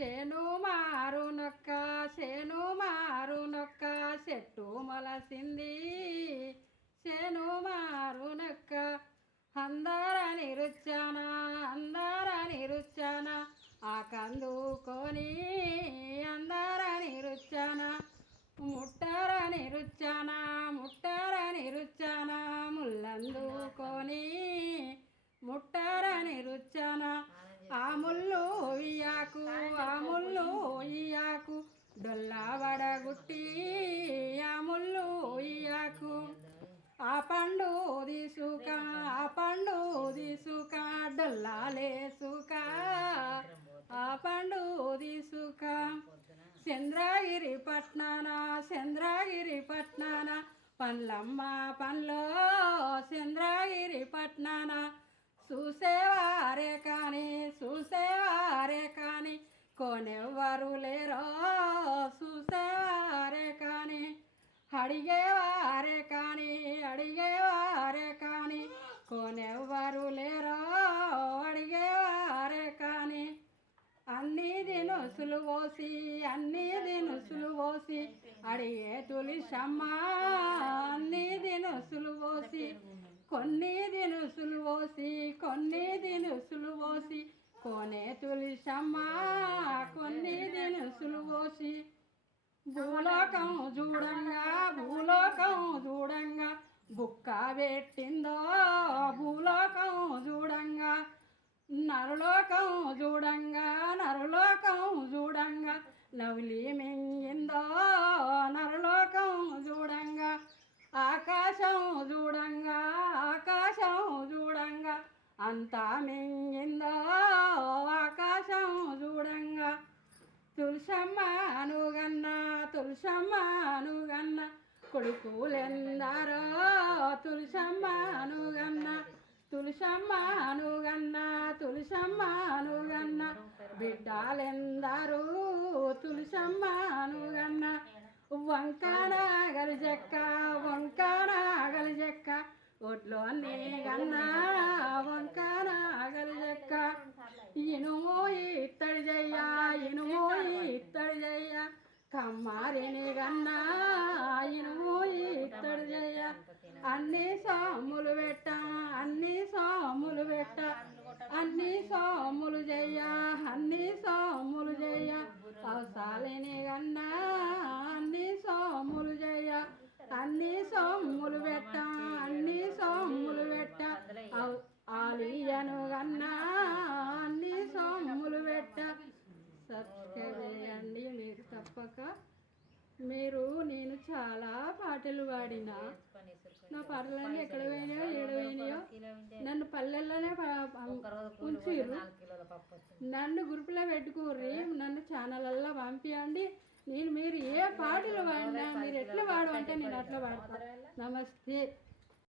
శేను మారునొక్క చెట్టు మొలసింది శేను మారునొక్క అందరని రుచ్చాన ఆ కందుకొని అందరని రుచ్చాన ముట్టరని రుచ్చాన ముల్లందుకొని ముట్టరని రుచ్చాన ఆ ముళ్ళు ఇయ్యాకు డొల్లా వడగుట్టి ఆ ముళ్ళు ఇయ్యాకు ఆ పండు తీసుక డొల్లాలేసుక ఆ పండు తీసుక చంద్రగిరి పట్నాన పండ్లమ్మ పండ్లో చంద్రగిరి పట్నాన చూసేవారే కానీ కొనెవ్వరు లేరో చూసేవారే కానీ అడిగేవారే కానీ కొనెవ్వరు లేరో అడిగేవారే కానీ అన్ని దినుసులు పోసి అడిగే తులిసమ్మ అన్ని దినుసులు పోసి కొన్ని దినుసులు పోసి కొనే తులిసమ్మ కొన్ని దినుసులు పోసి భూలోకం చూడంగా బుక్క పెట్టిందో భూలోకం చూడంగా నరలోకం చూడంగా నవ్వులి మింగిందో నరలోకం చూడంగా ఆకాశం చూడంగా అంతా మింగిందో ఆకాశం చూడంగా తులసమ్మను గన్న కొడుకులెందరో తులసమ్మను గన్న బిడ్డలెందరూ తులసమ్మను గన్న వంకానాగలు చెక్క ఒట్లో నీ గన్నా వంకానాగలు చెక్క ఇనుము ఇత్తడి జయ్య కమ్మారిని గన్నా ఇనుము ఇత్తడి జయ్య అన్ని సోములు జయ్య అవసాలిని గన్నా అన్ని సోములు పెట్ట ఆలియను గన్నా అన్ని సోములు పెట్ట సబ్స్క్రైబ్ చేయండి మీరు తప్పక. నేను చాలా పాటలు పాడినా నా పాటలన్నీ ఎక్కడ పోయినాయో ఏడు పోయినాయో నన్ను పల్లెల్లోనే ఉంచిర్రు, నన్ను గ్రూపులో పెట్టుకోర్రి, నన్ను ఛానళ్ళల్లో పంపించండి. మీరు ఏ పాటలు పాడినా మీరు ఎట్లా పాడమంటే నేను అట్లా పాడతాను. నమస్తే.